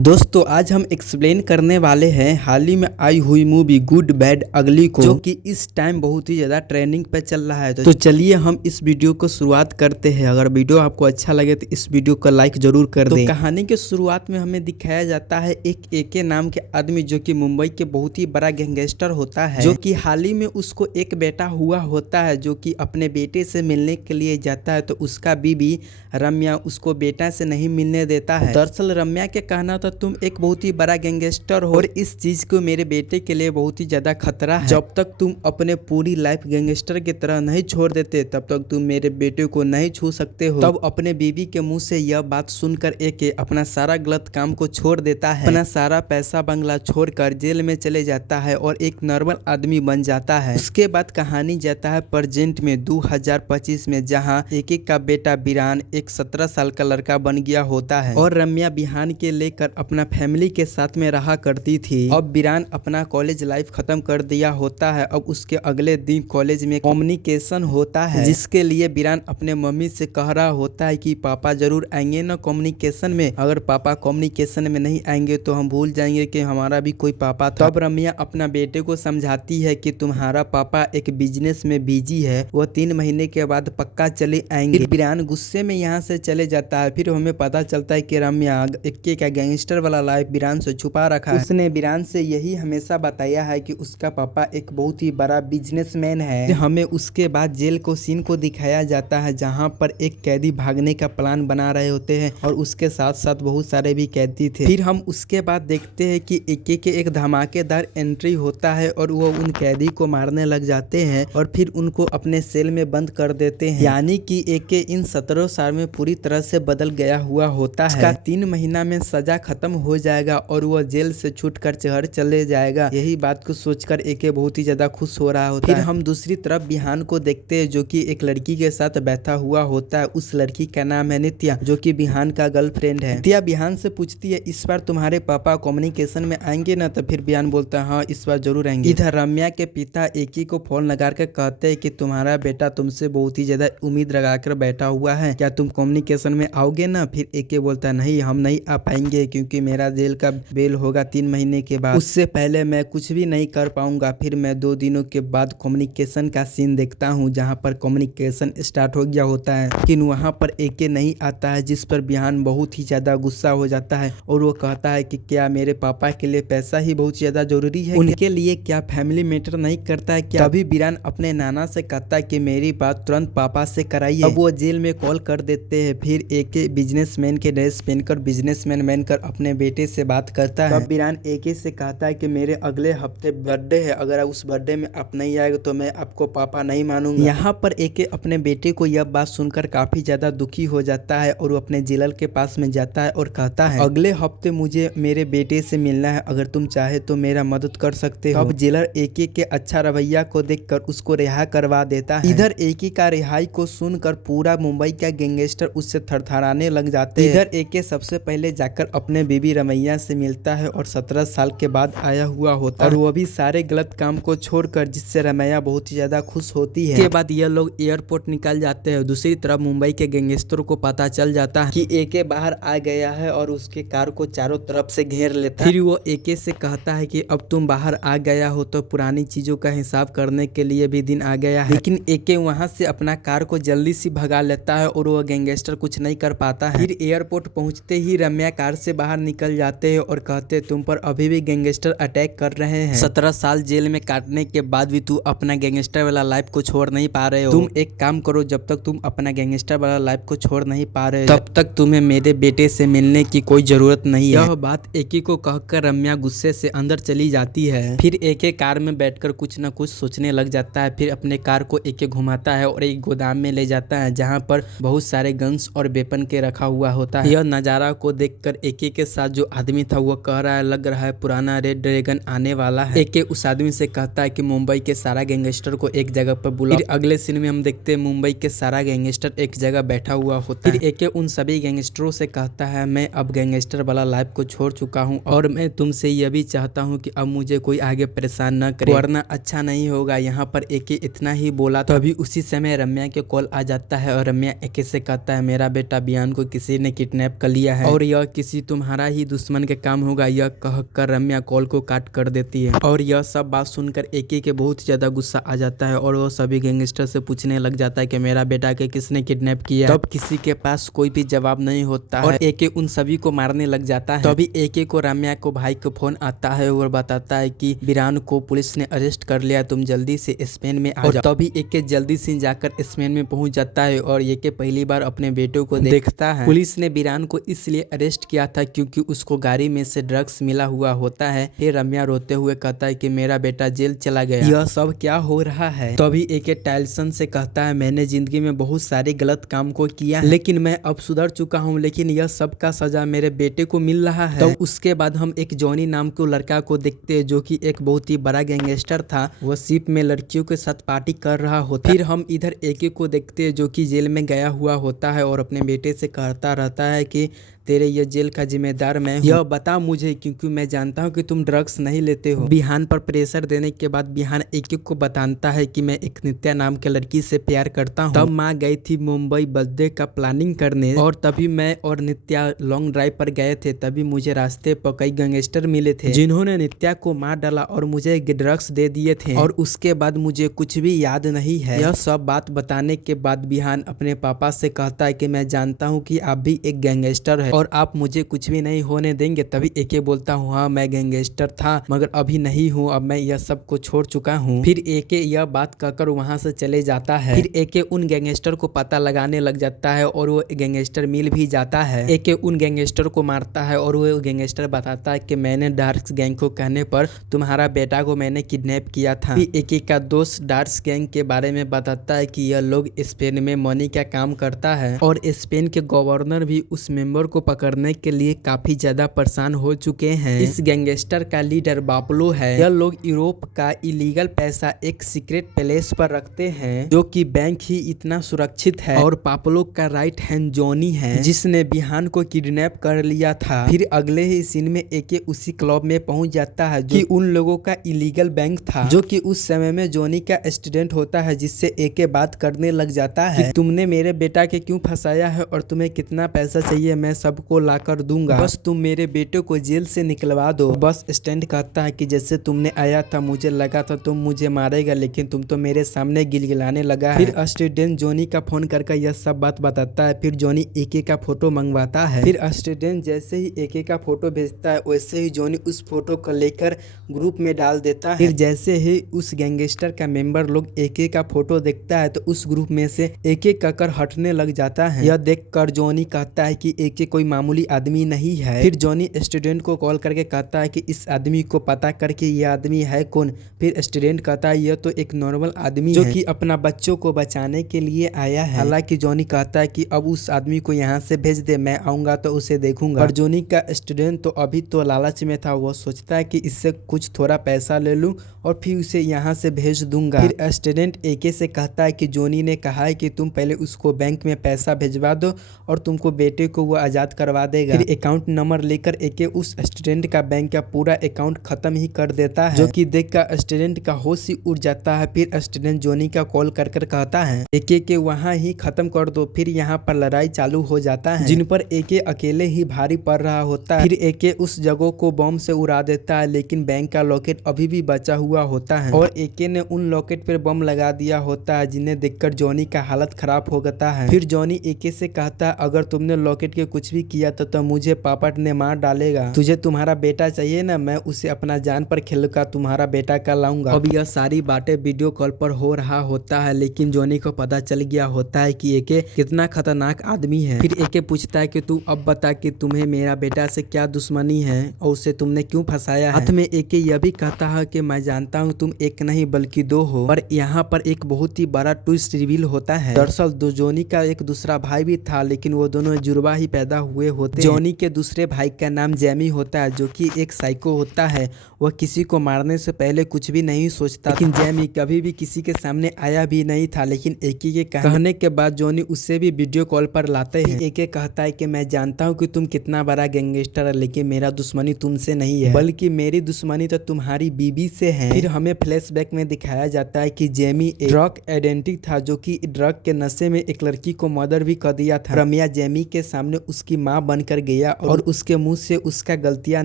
दोस्तों आज हम एक्सप्लेन करने वाले हैं हाल ही में आई हुई मूवी गुड बैड अगली को, जो कि इस टाइम बहुत ही ज्यादा ट्रेंडिंग पे चल रहा है। तो चलिए हम इस वीडियो को शुरुआत करते हैं। अगर वीडियो आपको अच्छा लगे तो इस वीडियो को लाइक जरूर कर दें। तो कहानी के शुरुआत में हमें दिखाया जाता है एक एके नाम के आदमी, जो कि मुंबई के बहुत ही बड़ा गैंगस्टर होता है, जो कि हाल ही में उसको एक बेटा हुआ होता है, जो कि अपने बेटे से मिलने के लिए जाता है। तो उसका बीबी रम्या उसको बेटा से नहीं मिलने देता है। दरअसल रम्या के कहना था तुम एक बहुत ही बड़ा गैंगस्टर हो और इस चीज को मेरे बेटे के लिए बहुत ही ज्यादा खतरा है। जब तक तुम अपने पूरी लाइफ गैंगस्टर की तरह नहीं छोड़ देते तब तक तुम मेरे बेटे को नहीं छू सकते हो। तब अपने बीवी के मुंह से यह बात सुनकर एके अपना सारा गलत काम को छोड़ देता है, अपना सारा पैसा बंगला छोड़कर जेल में चले जाता है और एक नॉर्मल आदमी बन जाता है। उसके बाद कहानी जाता है प्रेजेंट में 2025 में, जहाँ एके का बेटा बिरान एक 17 साल का लड़का बन गया होता है और रम्या बिहान के लेकर अपना फैमिली के साथ में रहा करती थी। अब बिरान अपना कॉलेज लाइफ खत्म कर दिया होता है। अब उसके अगले दिन कॉलेज में कम्युनिकेशन होता है, जिसके लिए बिरान अपने मम्मी से कह रहा होता है कि पापा जरूर आएंगे ना कम्युनिकेशन में। अगर पापा कम्युनिकेशन में नहीं आएंगे तो हम भूल जाएंगे कि हमारा भी कोई पापा था। तब रम्या अपना बेटे को समझाती है कि तुम्हारा पापा एक बिजनेस में बिजी है, वो 3 महीने के बाद पक्का चले आएंगे। फिर बिरान गुस्से में यहाँ से चले जाता है। फिर हमें पता चलता है कि रम्या इक्के का गैंगस्टर वाला लाइफ बिरान से छुपा रखा है। उसने बिरान से यही हमेशा बताया है कि उसका पापा एक बहुत ही बड़ा बिजनेसमैन है। हमें उसके बाद जेल को सीन को दिखाया जाता है, जहाँ पर एक कैदी भागने का प्लान बना रहे होते हैं और उसके साथ साथ बहुत सारे भी कैदी थे। फिर हम उसके बाद देखते हैं कि एके के एक धमाकेदार एंट्री होता है और वो उन कैदी को मारने लग जाते हैं और फिर उनको अपने सेल में बंद कर देते हैं। यानी कि एके इन 17 साल में पूरी तरह से बदल गया हुआ होता है। उसका 3 महीना में सजा खत्म हो जाएगा और वह जेल से छूटकर शहर चले जाएगा। यही बात को सोचकर एके बहुत ही ज्यादा खुश हो रहा होता है। फिर हम दूसरी तरफ बिहान को देखते हैं, जो कि एक लड़की के साथ बैठा हुआ होता है। उस लड़की का नाम है नित्या, जो कि बिहान का गर्लफ्रेंड है। नित्या बिहान से पूछती है इस बार तुम्हारे पापा कम्युनिकेशन में आएंगे ना? तो फिर बिहान बोलता है हाँ इस बार जरूर आएंगे। इधर रम्या के पिता एके को फोन लगा कर कहते हैं कि तुम्हारा बेटा तुमसे बहुत ही ज्यादा उम्मीद लगाकर बैठा हुआ है, क्या तुम कम्युनिकेशन में आओगे ना? फिर एके बोलता है नहीं हम नहीं आ पाएंगे, क्योंकि मेरा जेल का बेल होगा 3 महीने के बाद, उससे पहले मैं कुछ भी नहीं कर पाऊंगा। फिर मैं 2 दिनों के बाद कम्युनिकेशन का सीन देखता हूँ, जहाँ पर कम्युनिकेशन स्टार्ट हो गया होता है, लेकिन वहाँ पर एके नहीं आता है, जिस पर बिहान बहुत ही ज्यादा गुस्सा हो जाता है और वो कहता है कि क्या मेरे पापा के लिए पैसा ही बहुत ज्यादा जरूरी है, उनके लिए क्या फैमिली मैटर नहीं करता है क्या? तभी बिरान अपने नाना से कहता है कि मेरी बात तुरंत पापा से कराइए। अब वो जेल में कॉल कर देते हैं। फिर एके बिजनेसमैन के ड्रेस पहनकर बिजनेसमैन बनकर अपने बेटे से बात करता है। तब बिरान एके से कहता है कि मेरे अगले हफ्ते बर्थडे है, अगर उस बर्थडे में आप नहीं आएगा तो मैं आपको पापा नहीं मानूंगा। यहाँ पर एके अपने बेटे को यह बात सुनकर काफी ज्यादा दुखी हो जाता है और वो अपने जेलर के पास में जाता है और कहता है अगले हफ्ते मुझे मेरे बेटे से मिलना है, अगर तुम चाहे तो मेरा मदद कर सकते हो। अब जेलर एके के अच्छा रवैया को देखकर उसको रिहा करवा देता है। इधर एके का रिहाई को सुनकर पूरा मुंबई का गैंगस्टर उससे थरथराने लग जाते हैं। इधर एके सबसे पहले जाकर अपने बीबी रमैया से मिलता है और 17 साल के बाद आया हुआ होता है, और वो भी सारे गलत काम को छोड़कर, जिससे रमैया बहुत ही ज्यादा खुश होती है। इसके बाद ये लोग एयरपोर्ट निकल जाते हैं। दूसरी तरफ मुंबई के गैंगस्टरों को पता चल जाता है कि एके बाहर आ गया है और उसके कार को चारों तरफ से घेर लेता है। फिर वो एके से कहता है कि अब तुम बाहर आ गया हो तो पुरानी चीजों का हिसाब करने के लिए भी दिन आ गया है। लेकिन एके वहां से अपना कार को जल्दी से भगा लेता है और वो गैंगस्टर कुछ नहीं कर पाता है। फिर एयरपोर्ट पहुंचते ही रम्या कार से बाहर निकल जाते हैं और कहते तुम पर अभी भी गैंगस्टर अटैक कर रहे हैं। 17 साल जेल में काटने के बाद भी तू अपना गैंगस्टर वाला लाइफ को छोड़ नहीं पा रहे हो। तुम एक काम करो, जब तक तुम अपना गैंगस्टर वाला लाइफ को छोड़ नहीं पा रहे हो तब तक तुम्हें मेरे बेटे से मिलने की कोई जरूरत नहीं है। यह बात एके को कहकर रम्या गुस्से से अंदर चली जाती है। फिर एके कार में बैठकर कुछ न कुछ सोचने लग जाता है। फिर अपने कार को एके घुमाता है और एक गोदाम में ले जाता है, जहाँ पर बहुत सारे गन्स और वेपन के रखा हुआ होता है। यह नजारा को देखकर एके के साथ जो आदमी था वो कह रहा है लग रहा है पुराना रेड ड्रैगन आने वाला है। एके उस आदमी से कहता है कि मुंबई के सारा गैंगस्टर को एक जगह पर बुलाओ। फिर अगले सीन में हम देखते हैं मुंबई के सारा गैंगस्टर एक जगह बैठा हुआ होता है। फिर एके उन सभी गैंगस्टरों से कहता है मैं अब गैंगस्टर वाला लाइफ को छोड़ चुका हूँ और मैं तुमसे यह भी चाहता हूँ कि अब मुझे कोई आगे परेशान न करे, वरना अच्छा नहीं होगा। यहाँ पर एके इतना ही बोला तो अभी उसी समय रम्या के कॉल आ जाता है और रम्या एके से कहता है मेरा बेटा बियान को किसी ने किडनैप कर लिया है और यह किसी तुम्हारे तुम्हारा ही दुश्मन के काम होगा, यह कहकर रम्या कॉल को काट कर देती है। और यह सब बात सुनकर एके के बहुत ज्यादा गुस्सा आ जाता है और वो सभी गैंगस्टर से पूछने लग जाता है कि मेरा बेटा के किसने किडनैप किया। तब किसी के पास कोई भी जवाब नहीं होता और एके उन सभी को मारने लग जाता है। तभी एके को रम्या को भाई को फोन आता है और बताता है कि बिरान को पुलिस ने अरेस्ट कर लिया, तुम जल्दी से स्पेन में आ जाओ। तभी एके जल्दी से जाकर स्पेन में पहुंच जाता है और एके पहली बार अपने बेटों को देखता है। पुलिस ने बिरान को इसलिए अरेस्ट किया था क्योंकि उसको गाड़ी में से ड्रग्स मिला हुआ होता है। फिर रम्या रोते हुए कहता है कि मेरा बेटा जेल चला गया, यह सब क्या हो रहा है। तभी एके टाइल्सन से कहता है मैंने जिंदगी में बहुत सारे गलत काम को किया लेकिन मैं अब सुधर चुका हूँ, लेकिन यह सब का सजा मेरे बेटे को मिल रहा है। तो उसके बाद हम एक जॉनी नाम के लड़का को देखते हैं जो कि एक बहुत ही बड़ा गैंगस्टर था। वह शिप में लड़कियों के साथ पार्टी कर रहा होता। फिर हम इधर एके को देखते हैं जो कि जेल में गया हुआ होता है और अपने बेटे से कहता रहता है कि तेरे ये जेल का जिम्मेदार मैं हूँ, यह बता मुझे क्योंकि मैं जानता हूँ कि तुम ड्रग्स नहीं लेते हो। बिहान पर प्रेशर देने के बाद बिहान एके को बताता है कि मैं एक नित्या नाम के लड़की से प्यार करता हूँ। तब माँ गई थी मुंबई बर्थडे का प्लानिंग करने और तभी मैं और नित्या लॉन्ग ड्राइव पर गए थे। तभी मुझे रास्ते पर कई गैंगस्टर मिले थे जिन्होंने नित्या को मार डाला और मुझे ड्रग्स दे दिए थे और उसके बाद मुझे कुछ भी याद नहीं है। यह सब बात बताने के बाद बिहान अपने पापा से कहता है कि मैं जानता हूँ कि आप भी एक गैंगस्टर है और आप मुझे कुछ भी नहीं होने देंगे। तभी एके बोलता हूँ हाँ मैं गैंगस्टर था मगर अभी नहीं हूँ, अब मैं यह सब को छोड़ चुका हूँ। फिर एके यह बात कहकर वहाँ से चले जाता है। फिर एके उन गैंगस्टर को पता लगाने लग जाता है और वो गैंगस्टर मिल भी जाता है। एके उन गैंगस्टर को मारता है और वो गैंगस्टर बताता है कि मैंने डार्क गैंग को कहने पर तुम्हारा बेटा को मैंने किडनैप किया था। फिर एके का दोस्त डार्क गैंग के बारे में बताता है कि यह लोग स्पेन में मनी का काम करता है और स्पेन के गवर्नर भी उस मेंबर को पकड़ने के लिए काफी ज्यादा परेशान हो चुके हैं। इस गैंगस्टर का लीडर बापलो है। यह लोग यूरोप का इलीगल पैसा एक सीक्रेट प्लेस पर रखते हैं जो कि बैंक ही इतना सुरक्षित है और पापलो का राइट हैंड जॉनी है जिसने बिहान को किडनैप कर लिया था। फिर अगले ही सीन में एके उसी क्लब में पहुंच जाता है जो कि उन लोगों का इलीगल बैंक था जो कि उस समय में जॉनी का स्टूडेंट होता है, जिससे एके बात करने लग जाता है कि तुमने मेरे बेटा के क्यों फंसाया है और तुम्हें कितना पैसा चाहिए मैं सबको ला कर दूंगा, बस तुम मेरे बेटे को जेल से निकलवा दो। बस स्टैंड कहता है कि जैसे तुमने आया था मुझे लगा था तुम मुझे मारेगा लेकिन तुम तो मेरे सामने गिलगिलाने लगा है। फिर स्टूडेंट जॉनी का फोन करके यह सब बात बताता है। फिर जॉनी एके का फोटो मंगवाता है। फिर स्टूडेंट जैसे ही एके का फोटो भेजता है वैसे ही जॉनी उस फोटो को लेकर ग्रुप में डाल देता है। फिर जैसे ही उस गैंगस्टर का मेंबर लोग एके का फोटो देखता है तो उस ग्रुप में से एके कहकर हटने लग जाता है। यह देखकर जॉनी कहता है कि एके कोई मामूली आदमी नहीं है। फिर जॉनी स्टूडेंट को कॉल करके कहता है कि इस आदमी को पता करके ये आदमी है कौन। फिर स्टूडेंट कहता है यह तो एक नॉर्मल आदमी जो कि अपना बच्चों को बचाने के लिए आया है। हालांकि जॉनी कहता है कि अब उस आदमी को यहाँ से भेज दे, मैं आऊंगा तो उसे देखूंगा। पर जॉनी का स्टूडेंट तो अभी तो लालच में था, वो सोचता है कि इससे कुछ थोड़ा पैसा ले लूं और फिर उसे यहाँ से भेज दूंगा। फिर स्टूडेंट एके से कहता है कि जॉनी ने कहा है कि तुम पहले उसको बैंक में पैसा भेजवा दो और तुमको बेटे को वो आजाद करवा देगा। फिर अकाउंट नंबर लेकर एके उस स्टूडेंट का बैंक का पूरा अकाउंट खत्म ही कर देता है जो कि देखकर स्टूडेंट का होश ही उड़ जाता है। फिर स्टूडेंट जॉनी का कॉल कर कहता है एके के वहाँ ही खत्म कर दो। फिर यहाँ पर लड़ाई चालू हो जाता है जिन पर एके अकेले ही भारी पड़ रहा होता है। फिर एके उस जगह को बम से उड़ा देता है लेकिन बैंक का लॉकेट अभी भी बचा हुआ होता है और एके ने उन लॉकेट पर बम लगा दिया होता है जिन्हें देखकर जॉनी का हालत खराब हो जाता है। फिर जॉनी एके से कहता है अगर तुमने लॉकेट के कुछ भी किया तो मुझे पापा ने मार डालेगा। तुझे तुम्हारा बेटा चाहिए ना, मैं उसे अपना जान पर खेलकर तुम्हारा बेटा का लाऊंगा। अब यह सारी बातें वीडियो कॉल पर हो रहा होता है लेकिन जॉनी को पता चल गया होता है कि एके कितना खतरनाक आदमी है। फिर एके पूछता है कि तू अब बता कि तुम्हें मेरा बेटा से क्या दुश्मनी है और उसे तुमने क्यों फंसाया है। अंत में एके यह भी कहता है कि मैं जानता हूँ तुम एक नहीं बल्कि दो हो। पर यहाँ पर एक बहुत ही बड़ा ट्विस्ट रिवील होता है। दरअसल जॉनी का एक दूसरा भाई भी था लेकिन वो दोनों जुड़वा ही पैदा हुए होते। जॉनी के दूसरे भाई का नाम जेमी होता है जो कि एक साइको होता है। वह किसी को मारने से पहले कुछ भी नहीं सोचता, लेकिन जेमी कभी भी किसी के सामने आया भी नहीं था। लेकिन एके के कहने के बाद जॉनी उससे भी वीडियो कॉल पर लाते हैं। एके कहता है कि मैं जानता हूँ कि तुम कितना बड़ा गैंगस्टर है लेकिन मेरा दुश्मनी तुमसे नहीं है बल्कि मेरी दुश्मनी तो तुम्हारी बीबी से है। फिर हमें फ्लैशबैक में दिखाया जाता है कि जेमी एक ड्रग एडिक्ट था जो कि ड्रग के नशे में एक लड़की को मर्डर भी कर दिया था। रम्या जेमी के सामने उसकी माँ बनकर गया और उसके मुंह से उसका गलतियां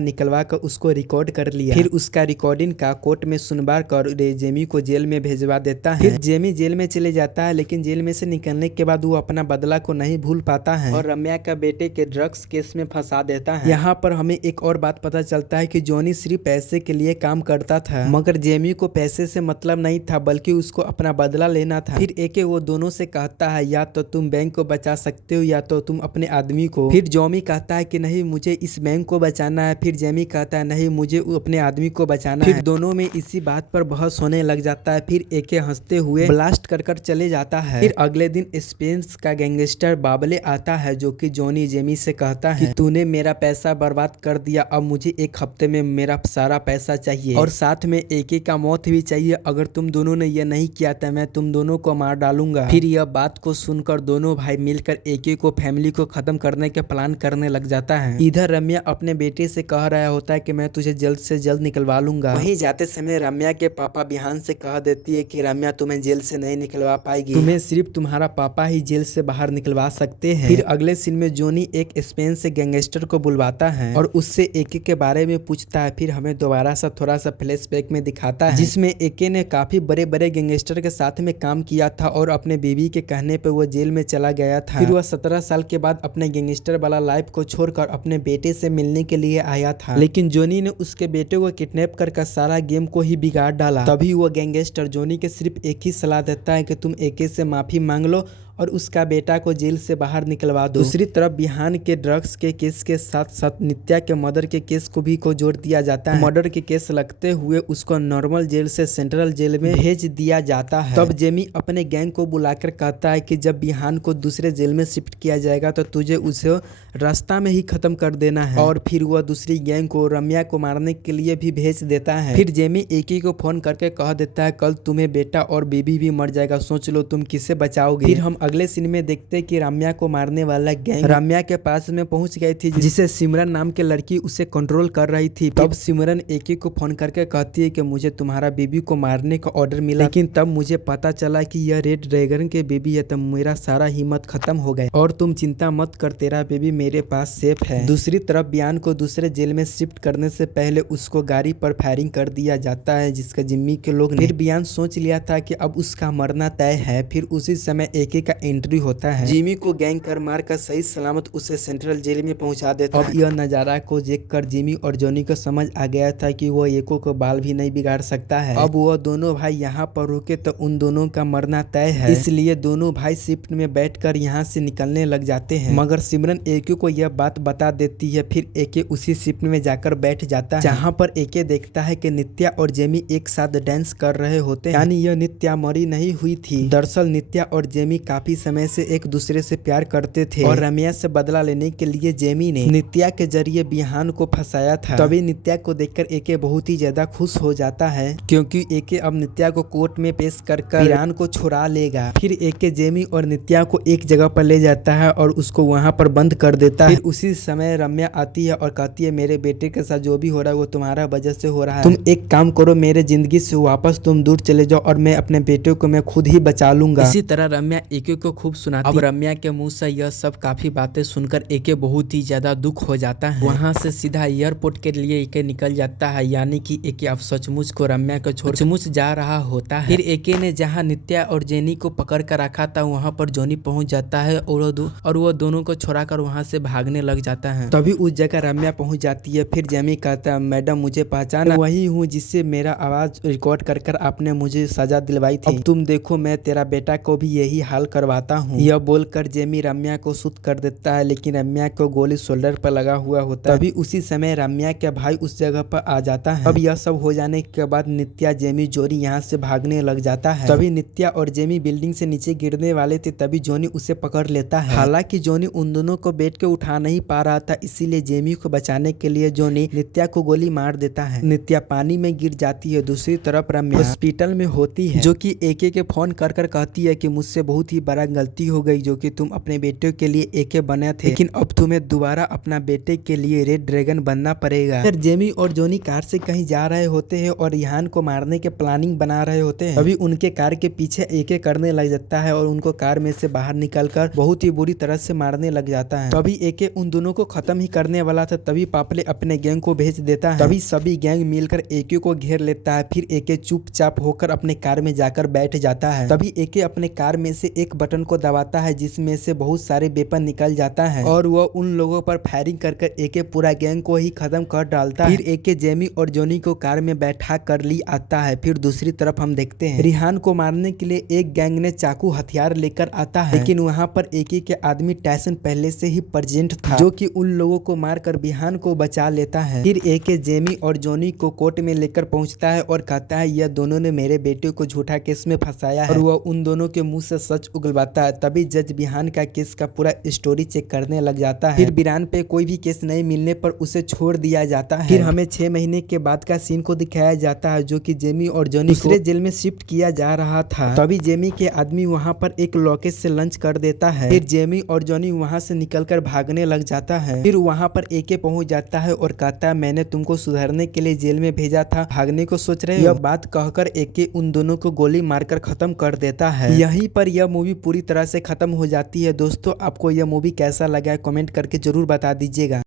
निकलवा कर उसको रिकॉर्ड कर लिया। फिर उसका रिकॉर्डिंग का कोर्ट में सुनवा कर जेमी को जेल में भेजवा देता है। फिर जेमी जेल में चले जाता है, लेकिन जेल में से निकलने के बाद वो अपना बदला को नहीं भूल पाता है और रम्या का बेटे के ड्रग्स केस में फंसा देता है। यहाँ पर हमें एक और बात पता चलता है कि जॉनी सिर्फ पैसे के लिए काम करता था, मगर जेमी को पैसे से मतलब नहीं था, बल्कि उसको अपना बदला लेना था। फिर एके वो दोनों से कहता है या तो तुम बैंक को बचा सकते हो या तो तुम अपने आदमी को। फिर जॉमी कहता है कि नहीं, मुझे इस बैंक को बचाना है। फिर जेमी कहता है नहीं, मुझे अपने आदमी को बचाना है। फिर दोनों में इसी बात पर बहस होने लग जाता है। फिर एके हंसते हुए ब्लास्ट कर चले जाता है। फिर अगले दिन स्पेन का गैंगस्टर बाबले आता है, जो कि जॉनी जेमी से कहता है कि तूने मेरा पैसा बर्बाद कर दिया, अब मुझे एक हफ्ते में मेरा सारा पैसा चाहिए और साथ में एके का मौत भी चाहिए। अगर तुम दोनों ने यह नहीं किया तो मैं तुम दोनों को मार डालूंगा। फिर यह बात को सुनकर दोनों भाई मिलकर एके को फैमिली को खत्म करने के प्लान करने लग जाता है। इधर रम्या अपने बेटे से कह रहा होता है कि मैं तुझे जल्द से जल्द निकलवा लूंगा। वहीं जाते समय रम्या के पापा बिहान से कह देती है कि रम्या तुम्हें जेल से नहीं निकलवा पाएगी, तुम्हें सिर्फ तुम्हारा पापा ही जेल से बाहर निकलवा सकते हैं। फिर अगले सीन में जॉनी एक स्पेन से गैंगस्टर को बुलवाता है और उससे एके के बारे में पूछता है। फिर हमें दोबारा सा थोड़ा सा फ्लैशबैक में दिखाता है, जिसमें एके ने काफी बड़े बड़े गैंगस्टर के साथ में काम किया था और अपने बीवी के कहने पे वो जेल में चला गया था। फिर वह 17 साल के बाद अपने गैंगस्टर वाला लाइफ को छोड़कर अपने बेटे से मिलने के लिए आया था, लेकिन जॉनी ने उसके बेटे को किडनैप कर सारा गेम को ही बिगाड़ डाला। तभी वो गैंगस्टर जॉनी के सिर्फ एक ही सलाह देता है कि तुम एके से माफी मांग लो और उसका बेटा को जेल से बाहर निकलवा दो। दूसरी तरफ बिहान के ड्रग्स के केस के साथ साथ नित्या के मर्डर के केस को भी जोड़ दिया जाता है। मर्डर के केस लगते हुए उसको नॉर्मल जेल से सेंट्रल जेल में भेज दिया जाता है। तब जेमी अपने गैंग को बुलाकर कहता है कि जब बिहान को दूसरे जेल में शिफ्ट किया जाएगा तो तुझे उसे रास्ता में ही खत्म कर देना है। और फिर वह दूसरी गैंग को रम्या को मारने के लिए भी भेज देता है। फिर जेमी एके को फोन करके कह देता है कल तुम्हें बेटा और बेबी भी मर जाएगा, सोच लो तुम किसे बचाओगे। फिर हम अगले सीन में देखते कि रम्या को मारने वाला गैंग रम्या के पास में पहुंच गई थी, जिसे सिमरन नाम की लड़की उसे कंट्रोल कर रही थी। तब सिमरन एके को फोन करके कहती है कि मुझे तुम्हारा बेबी को मारने का ऑर्डर मिला, लेकिन तब मुझे पता चला कि यह रेड ड्रैगन के बेबी है, तब मेरा सारा हिम्मत खत्म हो गया और तुम चिंता मत कर, तेरा बेबी मेरे पास सेफ है। दूसरी तरफ बियान को दूसरे जेल में शिफ्ट करने से पहले उसको गाड़ी पर फायरिंग कर दिया जाता है, जिसका जिम्मी के लोग फिर बियान सोच लिया था कि अब उसका मरना तय है। फिर उसी समय एके का एंट्री होता है। जिमी को गैंग कर मार कर सही सलामत उसे सेंट्रल जेल में पहुंचा देता है। अब यह नजारा को देखकर जिमी और जॉनी को समझ आ गया था कि वो एको को बाल भी नहीं बिगाड़ सकता है। अब वो दोनों भाई यहाँ पर रुके तो उन दोनों का मरना तय है, इसलिए दोनों भाई शिफ्ट में बैठकर यहाँ से निकलने लग जाते हैं। मगर सिमरन एके को यह बात बता देती है। फिर एके उसी शिफ्ट में जाकर बैठ जाता है, जहाँ पर एके देखता है कि नित्या और जेमी एक साथ डांस कर रहे होते हैं, यानी यह नित्या मरी नहीं हुई थी। दरअसल नित्या और जेमी काफी समय से एक दूसरे से प्यार करते थे और रम्या से बदला लेने के लिए जेमी ने नित्या के जरिए बिहान को फंसाया था। तभी नित्या को देखकर एके बहुत ही ज्यादा खुश हो जाता है, क्योंकि एके अब नित्या को कोर्ट में पेश कर बिहान को छुड़ा लेगा। फिर एके जेमी और नित्या को एक जगह पर ले जाता है और उसको वहाँ पर बंद कर देता है। फिर उसी समय रम्या आती है और कहती है मेरे बेटे के साथ जो भी हो रहा है वो तुम्हारा वजह से हो रहा है, तुम एक काम करो, मेरे जिंदगी से वापस तुम दूर चले जाओ और मैं अपने बेटे को मैं खुद ही बचा लूंगा। इसी तरह रम्या एके को खूब सुनाती। अब रम्या के मुंह से यह सब काफी बातें सुनकर एके बहुत ही ज्यादा दुख हो जाता है। वहाँ से सीधा एयरपोर्ट के लिए एके निकल जाता है, यानी कि एके अब सचमुच को रम्या को छोड़ सचमुच जा रहा होता है। फिर एके ने जहाँ नित्या और जेनी को पकड़ कर रखा था वहाँ पर जॉनी पहुँच जाता है और वो दोनों को छोड़ाकर वहाँ से भागने लग जाता है। तभी उस जगह रम्या पहुँच जाती है। फिर जेमी कहता है मैडम मुझे पहचाना, वही हूँ जिससे मेरा आवाज रिकॉर्ड कर आपने मुझे सजा दिलवाई थी। अब तुम देखो मैं तेरा बेटा को भी यही हाल करवाता हूँ। यह बोलकर जेमी रम्या को शुद्ध कर देता है, लेकिन रम्या को गोली शोल्डर पर लगा हुआ होता है। तभी उसी समय रम्या के भाई उस जगह पर आ जाता है। अब यह सब हो जाने के बाद नित्या जेमी जॉनी यहाँ से भागने लग जाता है। तभी नित्या और जेमी बिल्डिंग से नीचे गिरने वाले थे, तभी जॉनी उसे पकड़ लेता है। हालांकि जॉनी उन दोनों को बैठ के उठा नहीं पा रहा था, इसीलिए जेमी को बचाने के लिए जॉनी नित्या को गोली मार देता है। नित्या पानी में गिर जाती है। दूसरी तरफ रम्या हॉस्पिटल में होती है, जो कि एके के फोन कर कहती है कि मुझसे बहुत ही बड़ा बड़ा गलती हो गई, जो कि तुम अपने बेटे के लिए एके बने थे, लेकिन अब तुम्हें दोबारा अपना बेटे के लिए रेड ड्रैगन बनना पड़ेगा। फिर जेमी और जॉनी कार से कहीं जा रहे होते हैं और रिहान को मारने के प्लानिंग बना रहे होते हैं। तभी उनके कार के पीछे एके करने लग जाता है और उनको कार में से बाहर निकलकर बहुत ही बुरी तरह से मारने लग जाता है। तभी एके उन दोनों को खत्म ही करने वाला था, तभी पापले अपने गैंग को भेज देता है। तभी सभी गैंग मिलकर एके को घेर लेता है। फिर एके चुपचाप होकर अपने कार में जाकर बैठ जाता है। तभी एके अपने कार में से एक बटन को दबाता है, जिसमें से बहुत सारे वेपन निकल जाता है और वो उन लोगों पर फायरिंग कर एके पूरा गैंग को ही खत्म कर डालता है। फिर एके जेमी और जॉनी को कार में बैठा कर ली आता है। फिर दूसरी तरफ हम देखते हैं रिहान को मारने के लिए एक गैंग ने चाकू हथियार लेकर आता है, लेकिन वहाँ पर एके के आदमी टायसन पहले से ही प्रेजेंट था, जो कि उन लोगों को मारकर रिहान को बचा लेता है। फिर एके जेमी और जॉनी को कोर्ट में लेकर पहुंचता है और कहता है यह दोनों ने मेरे बेटे को झूठा केस में फंसाया है, और वह उन दोनों के मुंह से सच उगलवाता है। तभी जज बिहान का केस का पूरा स्टोरी चेक करने लग जाता है। फिर बिरान पे कोई भी केस नहीं मिलने पर उसे छोड़ दिया जाता है। फिर हमें 6 महीने के बाद का सीन को दिखाया जाता है, जो कि जेमी और जॉनी दूसरे जेल में शिफ्ट किया जा रहा था। तभी जेमी के आदमी वहां पर एक लॉकेट से लंच कर देता है। फिर जेमी और जॉनी वहां से निकलकर भागने लग जाता है। फिर वहां पर एके पहुंच जाता है और कहता है मैंने तुमको सुधरने के लिए जेल में भेजा था, भागने को सोच रहे हो? यह बात कहकर एके उन दोनों को गोली मारकर खत्म कर देता है। यहीं पर यह मूवी पूरी तरह से खत्म हो जाती है। दोस्तों, आपको यह मूवी कैसा लगा है कमेंट करके जरूर बता दीजिएगा।